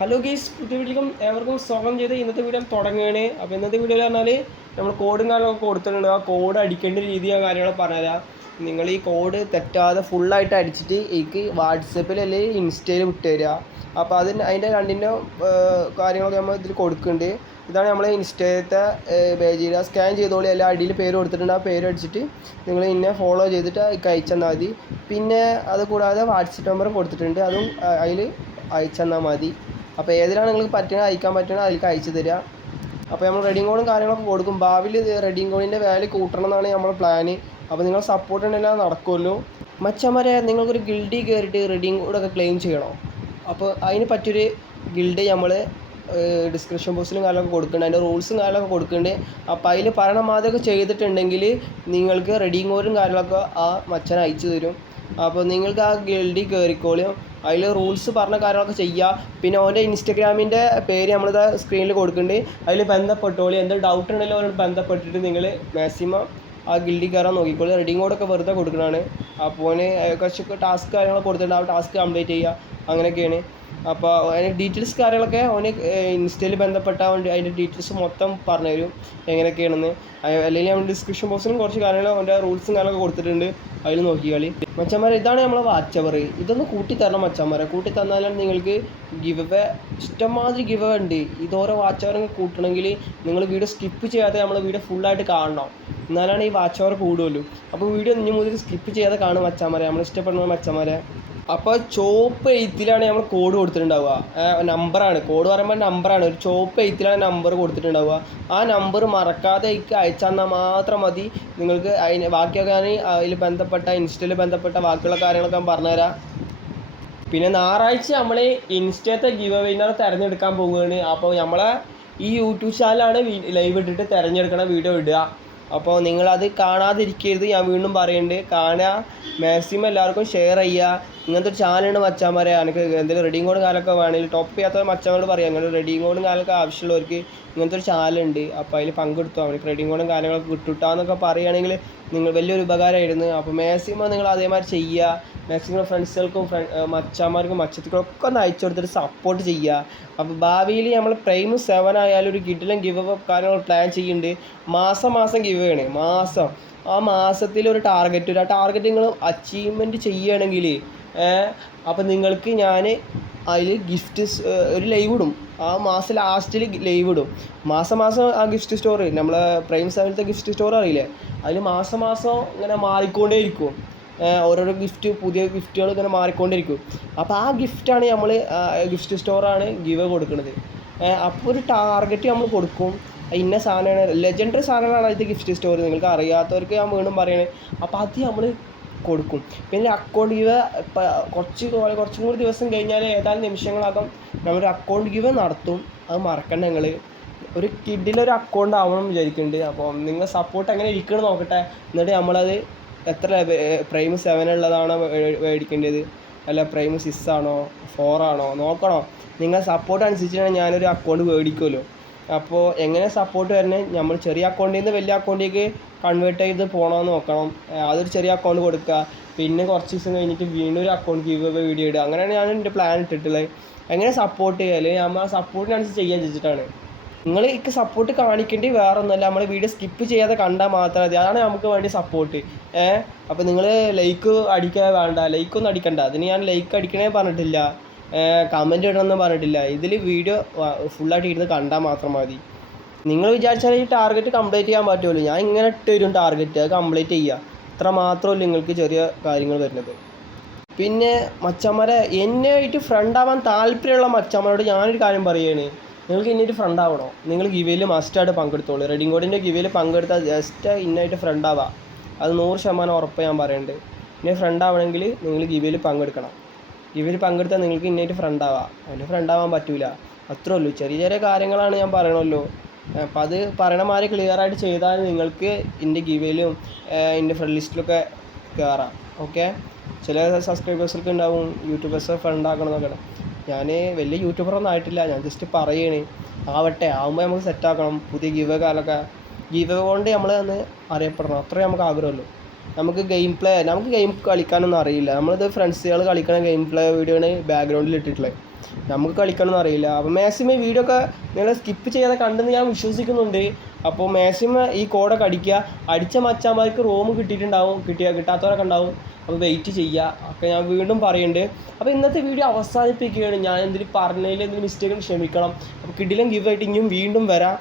Hello guys, പുതിയ വീഡിയോയിലും ഏവർക്കും സ്വാഗതം ചെയ്ത് ഇന്നത്തെ വീഡിയോ തുടങ്ങുകയാണ്. അപ്പോൾ ഇന്നത്തെ വീഡിയോയിൽ പറഞ്ഞാൽ നമ്മൾ കോഡും കാര്യങ്ങളൊക്കെ കൊടുത്തിട്ടുണ്ട്. ആ കോഡ് അടിക്കേണ്ട രീതിയോ കാര്യങ്ങളൊക്കെ പറഞ്ഞുതരാം. നിങ്ങൾ ഈ കോഡ് തെറ്റാതെ ഫുള്ളായിട്ട് അടിച്ചിട്ട് എനിക്ക് വാട്സപ്പിൽ അല്ലെങ്കിൽ ഇൻസ്റ്റയിൽ വിട്ടുതരിക. അപ്പോൾ അതിൻ്റെ രണ്ടിൻ്റെ കാര്യങ്ങളൊക്കെ നമ്മൾ ഇതിൽ കൊടുക്കുന്നുണ്ട്. ഇതാണ് നമ്മൾ ഇൻസ്റ്റയിലത്തെ പേജിൽ സ്കാൻ ചെയ്തോളി. എല്ലാ അടിയിൽ പേര് കൊടുത്തിട്ടുണ്ട്. ആ പേര് അടിച്ചിട്ട് നിങ്ങൾ ഇന്നെ ഫോളോ ചെയ്തിട്ട് അയച്ചെന്നാൽ മതി. പിന്നെ അത് കൂടാതെ വാട്സപ്പ് നമ്പറും കൊടുത്തിട്ടുണ്ട്. അതും അതിൽ അയച്ചെന്നാൽ മതി. അപ്പോൾ ഏതിലാണ് നിങ്ങൾക്ക് പറ്റുന്നത് അയക്കാൻ പറ്റുന്നത് അതിലേക്ക് അയച്ചു തരിക. അപ്പോൾ നമ്മൾ റെഡിങ് കോഡും കാര്യങ്ങളൊക്കെ കൊടുക്കും. ഭാവിയിൽ റെഡിങ് കോഡിൻ്റെ വാല്യൂ കൂട്ടണം എന്നാണ് നമ്മുടെ പ്ലാന്. അപ്പോൾ നിങ്ങൾ സപ്പോർട്ട് ഉണ്ടെങ്കിൽ നടക്കുമല്ലോ. മച്ചന്മാരെ, നിങ്ങൾക്കൊരു ഗിൽഡിൽ കയറിയിട്ട് റെഡിങ് കോഡൊക്കെ ക്ലെയിം ചെയ്യണം. അപ്പോൾ അതിന് പറ്റിയൊരു ഗിൽഡ് നമ്മൾ ഡിസ്ക്രിപ്ഷൻ ബോക്സിലും കാര്യങ്ങളൊക്കെ കൊടുക്കുന്നുണ്ട്. അതിൻ്റെ റൂൾസും കാര്യങ്ങളൊക്കെ കൊടുക്കുന്നുണ്ട്. അപ്പോൾ അതിൽ പറയണ മാതിരിയൊക്കെ ചെയ്തിട്ടുണ്ടെങ്കിൽ നിങ്ങൾക്ക് റെഡിങ് കോഡും കാര്യങ്ങളൊക്കെ ആ മച്ചൻ അയച്ചു തരും. അപ്പോൾ നിങ്ങൾക്ക് ആ ഗിൽഡിൽ കയറിക്കോളും. അതിൽ റൂൾസ് പറഞ്ഞ കാര്യങ്ങളൊക്കെ ചെയ്യുക. പിന്നെ അവൻ്റെ ഇൻസ്റ്റഗ്രാമിൻ്റെ പേര് നമ്മളിത് സ്ക്രീനിൽ കൊടുക്കുന്നുണ്ട്. അതിൽ ബന്ധപ്പെട്ടോളി. എന്തെങ്കിലും ഡൗട്ട് ഉണ്ടെങ്കിൽ അവരോട് ബന്ധപ്പെട്ടിട്ട് നിങ്ങൾ മാക്സിമം ആ ഗിൽഡിൽ കയറാൻ നോക്കിക്കോളി. റെഡിങ് കോഡൊക്കെ വെറുതെ കൊടുക്കുന്നതാണ്. അപ്പോൾ അവന് കുറച്ചൊക്കെ ടാസ്ക് കാര്യങ്ങളൊക്കെ കൊടുത്തിട്ടുണ്ട്. ആ ടാസ്ക് കംപ്ലീറ്റ് ചെയ്യുക. അങ്ങനെയൊക്കെയാണ്. അപ്പോൾ അതിൻ്റെ ഡീറ്റെയിൽസ് കാര്യങ്ങളൊക്കെ അവന് ഇൻസ്റ്റയിൽ ബന്ധപ്പെട്ട അതിൻ്റെ ഡീറ്റെയിൽസ് മൊത്തം പറഞ്ഞു തരും എങ്ങനെയൊക്കെയാണെന്ന്. അല്ലെങ്കിൽ നമ്മൾ ഡിസ്ക്രിപ്ഷൻ ബോക്സിലും കുറച്ച് കാര്യങ്ങൾ അവൻ്റെ റൂൾസും കാര്യങ്ങളൊക്കെ കൊടുത്തിട്ടുണ്ട്. അതിൽ നോക്കിക്കളി. മച്ചന്മാരെ, ഇതാണ് നമ്മളെ വാച്ച് അവർ. ഇതൊന്ന് കൂട്ടിത്തരണം മച്ചന്മാരെ. കൂട്ടി തന്നാലാണ് നിങ്ങൾക്ക് ഗിവ് അവേ ഇഷ്ടംമാതിരി ഗിവ് അവേ ഉണ്ട്. ഇതോരോ വാച്ച് അവർ കൂട്ടണമെങ്കിൽ നിങ്ങൾ വീഡിയോ സ്കിപ്പ് ചെയ്യാതെ നമ്മൾ വീഡിയോ ഫുള്ളായിട്ട് കാണണം. എന്നാലാണ് ഈ വാച്ച് അവർ കൂടുമല്ലോ. അപ്പോൾ വീഡിയോ ഇനി മുതൽ സ്കിപ്പ് ചെയ്യാതെ കാണും മച്ചന്മാരെ, നമ്മൾ ഇഷ്ടപ്പെടുന്ന മച്ചന്മാരെ. അപ്പോൾ ചോപ്പ് എഴുത്തിലാണ് നമ്മൾ കോഡ് കൊടുത്തിട്ടുണ്ടാവുക. നമ്പറാണ് കോഡ് പറയുമ്പോൾ നമ്പറാണ്. ഒരു ചോപ്പ് എഴുത്തിലാണ് നമ്പർ കൊടുത്തിട്ടുണ്ടാവുക. ആ നമ്പർ മറക്കാതെ അയച്ചു തന്നാൽ മാത്രം മതി. നിങ്ങൾക്ക് അതിന് ബാക്കിയൊക്കെ ഞാൻ അതിൽ ബന്ധപ്പെട്ട ഇൻസ്റ്റയിൽ ബന്ധപ്പെട്ട ബാക്കിയുള്ള കാര്യങ്ങളൊക്കെ ഞാൻ പറഞ്ഞുതരാം. പിന്നെ ഞായറാഴ്ച നമ്മൾ ഇൻസ്റ്റത്തെ ഗിവ് വിന്നർ തിരഞ്ഞെടുക്കാൻ പോവുകയാണ്. അപ്പോൾ നമ്മളെ ഈ യൂട്യൂബ് ചാനലാണ് ലൈവ് ഇട്ടിട്ട് തിരഞ്ഞെടുക്കണ വീഡിയോ ഇടുക. അപ്പോൾ നിങ്ങളത് കാണാതിരിക്കരുത്. ഞാൻ വീണ്ടും പറയുന്നുണ്ട്, കാണുക. മാക്സിമം എല്ലാവർക്കും ഷെയർ ചെയ്യുക. ഇങ്ങനത്തെ ഒരു ചാനലുണ്ട് മച്ചാന്മാരെ. എനിക്ക് എന്തെങ്കിലും റെഡിങ് കോഡും കാലൊക്കെ വേണമെങ്കിൽ ടോപ്പ് ചെയ്യാത്ത മച്ചാനോട് പറയാം. അങ്ങനെ റെഡിങ് കോഡും കാലൊക്കെ ആവശ്യമുള്ളവർക്ക് ഇങ്ങനത്തെ ഒരു ചാനലുണ്ട്. അപ്പോൾ അതിൽ പങ്കെടുത്തു അവർക്ക് റെഡിങ് കോഡും കാര്യങ്ങളൊക്കെ കിട്ടുട്ടാന്നൊക്കെ പറയുകയാണെങ്കിൽ നിങ്ങൾ വലിയൊരു ഉപകാരമായിരുന്നു. അപ്പോൾ മാക്സിമം നിങ്ങൾ അതേമാതിരി ചെയ്യുക. മാക്സിമം ഫ്രണ്ട്സുകൾക്കും മച്ചാന്മാർക്കും മച്ചത്തിക്കൊക്കെ ഒന്ന് അയച്ചു കൊടുത്തിട്ട് സപ്പോർട്ട് ചെയ്യുക. അപ്പോൾ ഭാവിയിൽ നമ്മൾ പ്രൈം 7 ആയാലും ഒരു കിഡിലും ഗിവ് അപ്പ് കാര്യങ്ങൾ പ്ലാൻ ചെയ്യുന്നുണ്ട്. മാസം ഗിവ് ആണ്. ആ മാസത്തിലൊരു ടാർഗറ്റ്. ആ ടാർഗറ്റ് നിങ്ങൾ അച്ചീവ്മെൻറ്റ് ചെയ്യുകയാണെങ്കിൽ അപ്പോൾ നിങ്ങൾക്ക് ഞാൻ അതിൽ ഗിഫ്റ്റ് ഒരു ലൈവ് ഇടും. ആ മാസം ലാസ്റ്റിൽ ലൈവ് ഇടും. മാസം ആ ഗിഫ്റ്റ് സ്റ്റോർ, നമ്മളെ പ്രൈം 7ത്തെ ഗിഫ്റ്റ് സ്റ്റോർ അറിയില്ലേ, അതിൽ മാസം ഇങ്ങനെ മാറിക്കൊണ്ടേയിരിക്കും. ഓരോരോ പുതിയ ഗിഫ്റ്റുകൾ ഇങ്ങനെ മാറിക്കൊണ്ടിരിക്കും. അപ്പോൾ ആ ഗിഫ്റ്റാണ് നമ്മൾ ഗിഫ്റ്റ് സ്റ്റോറാണ് ഗിവ് കൊടുക്കുന്നത്. അപ്പോൾ ഒരു ടാർഗറ്റ് നമ്മൾ കൊടുക്കും. ഇന്ന സാധനമാണ്, ലെജൻഡറി സാധനങ്ങളാണ് അതിൻ്റെ ഗിഫ്റ്റ് സ്റ്റോർ. നിങ്ങൾക്ക് അറിയാത്തവർക്ക് ഞാൻ വീണ്ടും പറയണേ. അപ്പോൾ അത് നമ്മൾ കൊടുക്കും. പിന്നെ അക്കൗണ്ട് ഗിവ് കുറച്ചും കൂടി ദിവസം കഴിഞ്ഞാൽ ഏതാനും നിമിഷങ്ങളാകും നമ്മളൊരു അക്കൗണ്ട് ഗിവ് നടത്തും. അത് മറക്കണ്ട. നിങ്ങൾ ഒരു കിഡിലൊരു അക്കൗണ്ട് ആവണം വിചാരിക്കുന്നുണ്ട്. അപ്പോൾ നിങ്ങൾ സപ്പോർട്ട് എങ്ങനെ ഇരിക്കണം നോക്കട്ടെ. എന്നിട്ട് നമ്മളത് എത്ര പ്രൈം 7 ഉള്ളതാണോ മേടിക്കേണ്ടത്, അല്ല പ്രൈം 6 ആണോ 4 ആണോ നോക്കണോ. നിങ്ങൾ സപ്പോർട്ട് അനുസരിച്ചാണ് ഞാനൊരു അക്കൗണ്ട് മേടിക്കുമല്ലോ. അപ്പോൾ എങ്ങനെ സപ്പോർട്ട് വരണേ, നമ്മൾ ചെറിയ അക്കൗണ്ടിൽ നിന്ന് വലിയ അക്കൗണ്ടിലേക്ക് കൺവേർട്ട് ചെയ്ത് പോകണമെന്ന് നോക്കണം. അതൊരു ചെറിയ അക്കൗണ്ട് കൊടുക്കുക. പിന്നെ കുറച്ച് ദിവസം കഴിഞ്ഞിട്ട് വീണ്ടും ഒരു അക്കൗണ്ട് ഗിവ് അവേ വീഡിയോ ഇടുക. അങ്ങനെയാണ് ഞാൻ എൻ്റെ പ്ലാൻ ഇട്ടിട്ടുള്ളത്. എങ്ങനെ സപ്പോർട്ട് ചെയ്യുക, അല്ലെങ്കിൽ നമ്മൾ ആ സപ്പോർട്ടിനനുസരിച്ച് ചെയ്യാൻ വെച്ചിട്ടാണ്. നിങ്ങൾ എനിക്ക് സപ്പോർട്ട് കാണിക്കേണ്ടി വേറെ ഒന്നുമല്ല, നമ്മൾ വീഡിയോ സ്കിപ്പ് ചെയ്യാതെ കണ്ടാൽ മാത്രം മതി. അതാണ് നമുക്ക് വേണ്ടി സപ്പോർട്ട്. അപ്പോൾ നിങ്ങൾ ലൈക്ക് അടിക്കാൻ വേണ്ട, ലൈക്കൊന്നും അടിക്കണ്ട. അതിന് ഞാൻ ലൈക്ക് അടിക്കണേ പറഞ്ഞിട്ടില്ല, കമൻറ്റ് ഇടണമെന്ന് പറഞ്ഞിട്ടില്ല. ഇതിൽ വീഡിയോ ഫുള്ളായിട്ട് ഇരുന്ന് കണ്ടാൽ മാത്രം മതി. നിങ്ങൾ വിചാരിച്ചാൽ ഈ ടാർഗറ്റ് കംപ്ലീറ്റ് ചെയ്യാൻ പറ്റുമല്ലോ. ഞാൻ ഇങ്ങനെ ഇട്ട് തരും ടാർഗറ്റ്, അത് കംപ്ലീറ്റ് ചെയ്യുക. ഇത്ര മാത്രമല്ല നിങ്ങൾക്ക് ചെറിയ കാര്യങ്ങൾ വരുന്നത്. പിന്നെ മച്ചന്മാരെ, എന്നെ ആയിട്ട് ഫ്രണ്ട് ആവാൻ താല്പര്യമുള്ള മച്ചന്മാരോട് ഞാനൊരു കാര്യം പറയുകയാണ്. നിങ്ങൾക്ക് ഇന്നൊരു ഫ്രണ്ട് ആവണോ, നിങ്ങൾ ഗിവയിൽ മസ്റ്റായിട്ട് പങ്കെടുത്തോളൂ. റെഡിങ് കോഡിൻ്റെ ഗിവയിൽ പങ്കെടുത്താൽ ജസ്റ്റ് ഇന്നായിട്ട് ഫ്രണ്ട് ആവാം. അത് 100% ഉറപ്പ് ഞാൻ പറയുന്നുണ്ട്. ഇന്നെ ഫ്രണ്ട് ആവണമെങ്കിൽ നിങ്ങൾ ഗിവയിൽ പങ്കെടുക്കണം. ഗിവയിൽ പങ്കെടുത്താൽ നിങ്ങൾക്ക് ഇന്നായിട്ട് ഫ്രണ്ട് ആവാം. അതിന് ഫ്രണ്ട് ആവാൻ പറ്റില്ല. അത്രേ ഉള്ളൂ. ചെറിയ കാര്യങ്ങളാണ് ഞാൻ പറയണമല്ലോ. അപ്പോൾ അത് പറയണ മാതിരി ക്ലിയറായിട്ട് ചെയ്താൽ നിങ്ങൾക്ക് എൻ്റെ ഗിവയിലും എൻ്റെ ഫ്രണ്ട് ലിസ്റ്റിലൊക്കെ കയറാം. ഓക്കെ. ചില സബ്സ്ക്രൈബേഴ്സൊക്കെ ഉണ്ടാവും യൂട്യൂബേഴ്സ് ഫ്രണ്ട് ആക്കണമെന്നൊക്കെ. ഞാൻ വലിയ യൂട്യൂബറൊന്നും ആയിട്ടില്ല, ഞാൻ ജസ്റ്റ് പറയണേ. ആവുമ്പോൾ നമുക്ക് സെറ്റാക്കണം. പുതിയ ഗിവ് കൊണ്ട് നമ്മൾ ഒന്ന് അറിയപ്പെടണം. അത്രേ നമുക്ക് ആഗ്രഹമുള്ളൂ. നമുക്ക് ഗെയിം കളിക്കാനൊന്നും അറിയില്ല. നമ്മളിത് ഫ്രണ്ട്സുകൾ കളിക്കണ ഗെയിം പ്ലേ വീഡിയോ ആണ് ബാക്ക്ഗ്രൗണ്ടിൽ ഇട്ടിട്ടുള്ളത്. നമുക്ക് കളിക്കണമെന്ന് അറിയില്ല. അപ്പോൾ മാക്സിമം വീഡിയോ ഒക്കെ നിങ്ങൾ സ്കിപ്പ് ചെയ്യാതെ കണ്ടെന്ന് ഞാൻ വിശ്വസിക്കുന്നുണ്ട്. അപ്പോൾ മാക്സിമം ഈ കോഡൊക്കെ അടിക്കുക. അടിച്ച മച്ചാന്മാർക്ക് റൂം കിട്ടിയിട്ടുണ്ടാവും, കിട്ടാത്തവരൊക്കെ ഉണ്ടാവും. അപ്പോൾ വെയിറ്റ് ചെയ്യുക. അപ്പോൾ ഞാൻ വീണ്ടും പറയുന്നുണ്ട്. അപ്പോൾ ഇന്നത്തെ വീഡിയോ അവസാനിപ്പിക്കുകയാണ്. ഞാൻ എന്തെങ്കിലും പറഞ്ഞതിൽ എന്തെങ്കിലും മിസ്റ്റേക്ക് ക്ഷമിക്കണം. അപ്പോൾ കിടിലൻ ഗിവ് ആയിട്ട് ഇനിയും വീണ്ടും വരാം.